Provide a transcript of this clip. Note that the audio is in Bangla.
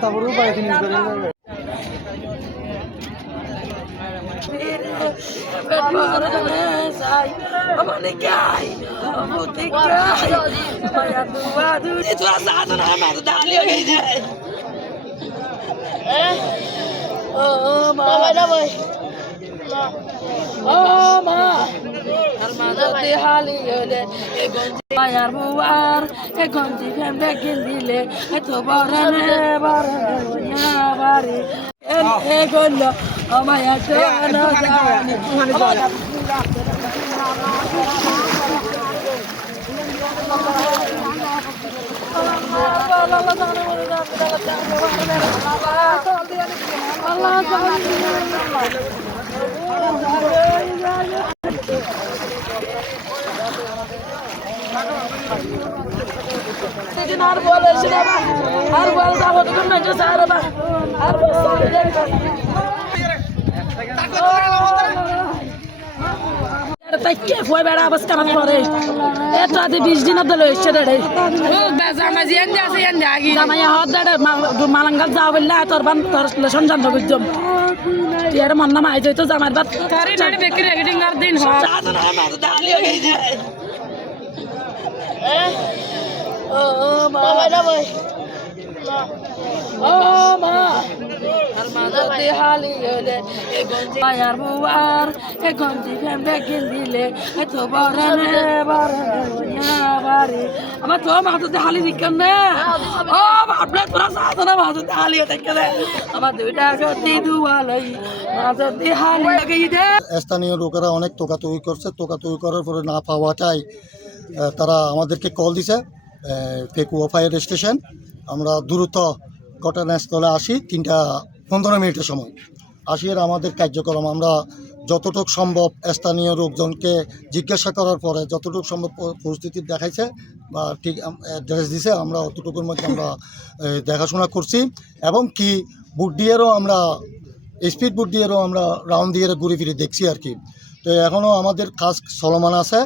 তারপরে উপায় জিনিস করে মায়ার বুয়ার এ গঞ্জি ফেমবে গিন্দিলে এ তো বরনে বরনে বাড়ি এ গল্ল ও মায়া তো না জানি আর বলে আর বল যাব তুমি মেজে সারা বা আর বল তাইকে ফয় বেড়া আবাস কামাত করে এটা দি 20 দিন দলে হইছে রে জামাই হাত দে মালাঙ্গাল যা বললা তোর বান তোর লেশন জান বুঝজম মন নাম আই যাইতো জামার বাত কারি নাড়ি বেকি রেগডিং আর দিন হ আমার তো হালি দিকেন হালি দুইটা হালি স্থানীয় লোকেরা অনেক তোকাতুকি করছে, তোকাতুকি করার পরে না পাওয়াটাই তারা আমাদেরকে কল দিছে ফেকুয়া ফায়ার স্টেশন আমরা দ্রুত ঘটনাস্থলে আসি, তিনটা পনেরো মিনিটের সময়। আসি আর আমাদের কার্যক্রম। আমরা যতটুকু সম্ভব স্থানীয় লোকজনকে জিজ্ঞাসা করার পরে যতটুকু সম্ভব পরিস্থিতি দেখাইছে বা ঠিক অ্যাড্রেস দিছে, আমরা অতটুকুর মধ্যে আমরা দেখাশোনা করছি। এবং কি বুট দিয়েরও আমরা, স্পিড বুট দিয়েরও আমরা রাউন্ড দিয়ে ঘুরে ফিরে দেখছি আর কি। তো এখনও আমাদের কাজ চলমান আছে।